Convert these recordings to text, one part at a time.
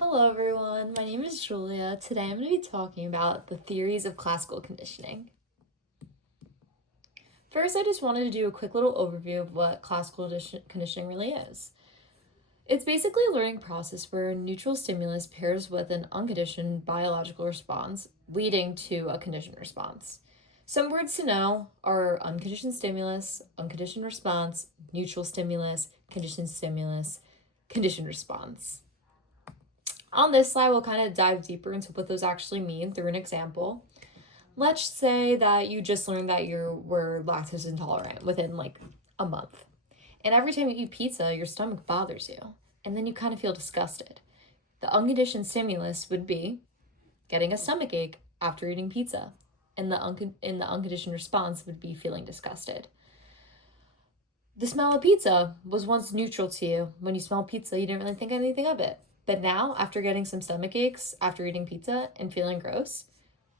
Hello everyone, my name is Julia. Today I'm going to be talking about the theories of classical conditioning. First, I just wanted to do a quick little overview of what classical conditioning really is. It's basically a learning process where a neutral stimulus pairs with an unconditioned biological response, leading to a conditioned response. Some words to know are unconditioned stimulus, unconditioned response, neutral stimulus, conditioned response. On this slide, we'll kind of dive deeper into what those actually mean through an example. Let's say that you just learned that you were lactose intolerant within like a month. And every time you eat pizza, your stomach bothers you. And then you kind of feel disgusted. The unconditioned stimulus would be getting a stomach ache after eating pizza. And the unconditioned response would be feeling disgusted. The smell of pizza was once neutral to you. When you smelled pizza, you didn't really think anything of it. But now, after getting some stomach aches after eating pizza and feeling gross,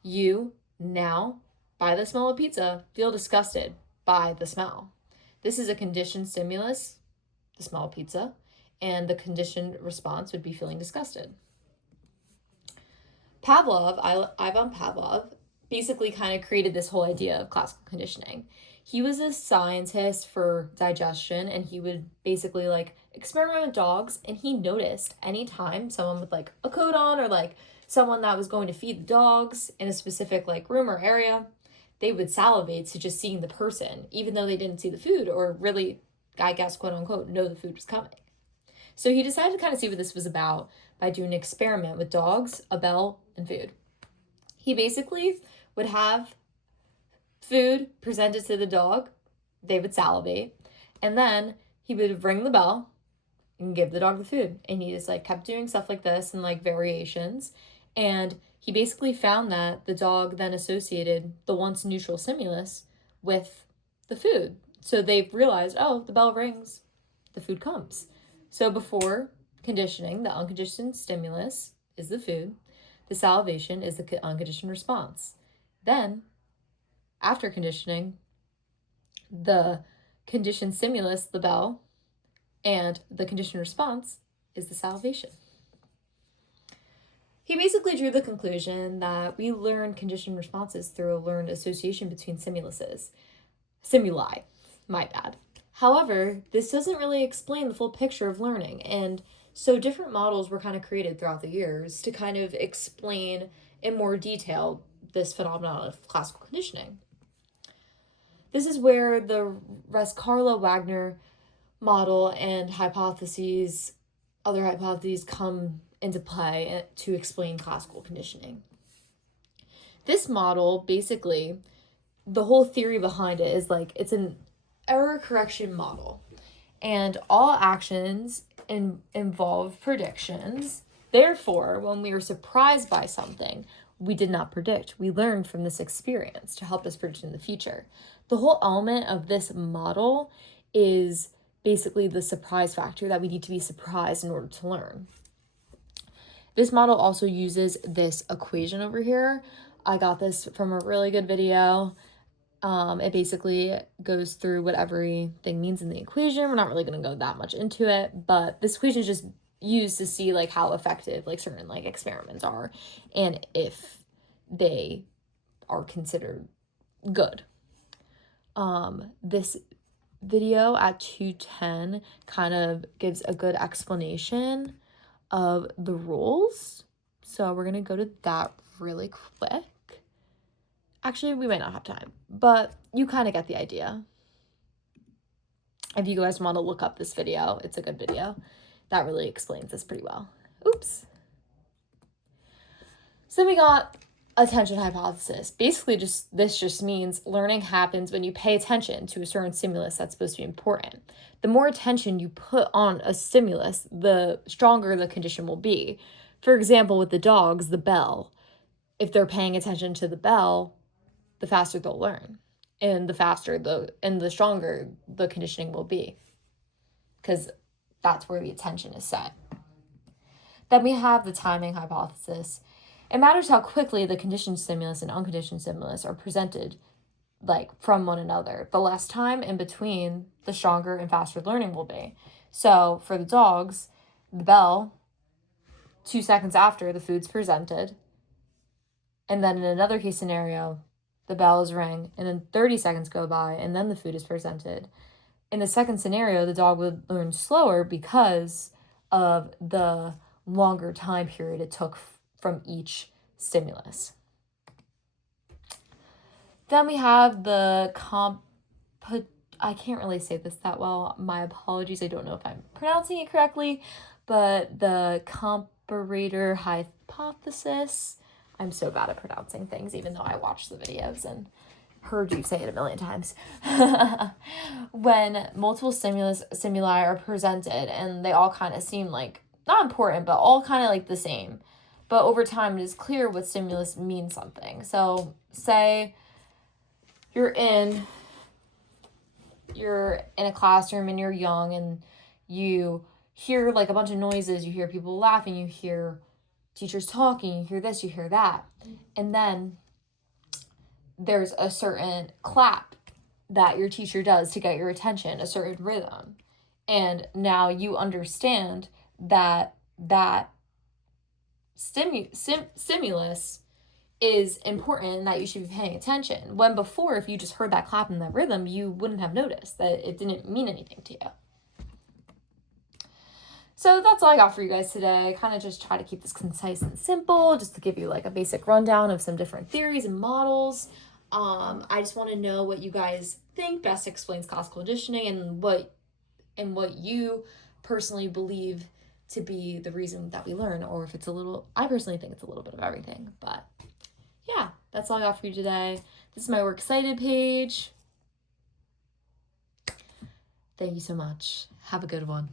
you now, by the smell of pizza, feel disgusted by the smell. This is a conditioned stimulus, the smell of pizza, and the conditioned response would be feeling disgusted. Ivan Pavlov, basically kind of created this whole idea of classical conditioning. He was a scientist for digestion, and he would basically like experiment with dogs, and he noticed anytime someone with like a coat on or like someone that was going to feed the dogs in a specific like room or area, they would salivate to just seeing the person, even though they didn't see the food or really, I guess, quote unquote, know the food was coming. So he decided to kind of see what this was about by doing an experiment with dogs, a bell, and food. He basically would have food presented to the dog, they would salivate, and then he would ring the bell and give the dog the food. And he just like kept doing stuff like this and like variations. And he basically found that the dog then associated the once neutral stimulus with the food. So they realized, oh, the bell rings, the food comes. So before conditioning, the unconditioned stimulus is the food, the salivation is the unconditioned response. Then, after conditioning, the conditioned stimulus, the bell, and the conditioned response is the salivation. He basically drew the conclusion that we learn conditioned responses through a learned association between stimuli, my bad. However, this doesn't really explain the full picture of learning, and so different models were kind of created throughout the years to kind of explain in more detail this phenomenon of classical conditioning. This is where the Rescarla-Wagner model and other hypotheses come into play to explain classical conditioning. This model, basically, the whole theory behind it is like it's an error correction model, and all actions involve predictions. Therefore, when we are surprised by something we did not predict, we learned from this experience to help us predict in the future. The whole element of this model is basically the surprise factor, that we need to be surprised in order to learn. This model also uses this equation over here. I got this from a really good video. It basically goes through what everything means in the equation. We're not really going to go that much into it, but this equation is just used to see like how effective like certain like experiments are and if they are considered good. This video at 2:10 kind of gives a good explanation of the rules. So we're going to go to that really quick. Actually, we might not have time, but you kind of get the idea. If you guys want to look up this video, it's a good video. That really explains this pretty well. Oops. So we got attention hypothesis. Basically, this just means learning happens when you pay attention to a certain stimulus that's supposed to be important. The more attention you put on a stimulus, the stronger the condition will be. For example, with the dogs, the bell. If they're paying attention to the bell, the faster they'll learn, and the stronger the conditioning will be, because that's where the attention is set. Then we have the timing hypothesis. It matters how quickly the conditioned stimulus and unconditioned stimulus are presented like from one another. The less time in between, the stronger and faster learning will be. So for the dogs, the bell 2 seconds after, the food's presented. And then in another case scenario, the bells ring, and then 30 seconds go by, and then the food is presented. In the second scenario, the dog would learn slower because of the longer time period it took from each stimulus. Then we have the I can't really say this that well. My apologies. I don't know if I'm pronouncing it correctly, but the comparator hypothesis. I'm so bad at pronouncing things, even though I watched the videos and heard you say it a million times. When multiple stimuli are presented and they all kind of seem like not important, but all kind of like the same. But over time, it is clear what stimulus means something. So say you're in a classroom and you're young and you hear like a bunch of noises, you hear people laughing, you hear teachers talking, you hear this, you hear that. And then there's a certain clap that your teacher does to get your attention, a certain rhythm. And now you understand that stimulus is important and that you should be paying attention. When before, if you just heard that clap and that rhythm, you wouldn't have noticed that it didn't mean anything to you. So that's all I got for you guys today. I kind of just try to keep this concise and simple, just to give you like a basic rundown of some different theories and models. I just want to know what you guys think best explains classical conditioning and what you personally believe to be the reason that we learn, or if it's I personally think it's a little bit of everything. But yeah, that's all I got for you today. This is my We're Excited page. Thank you so much. Have a good one.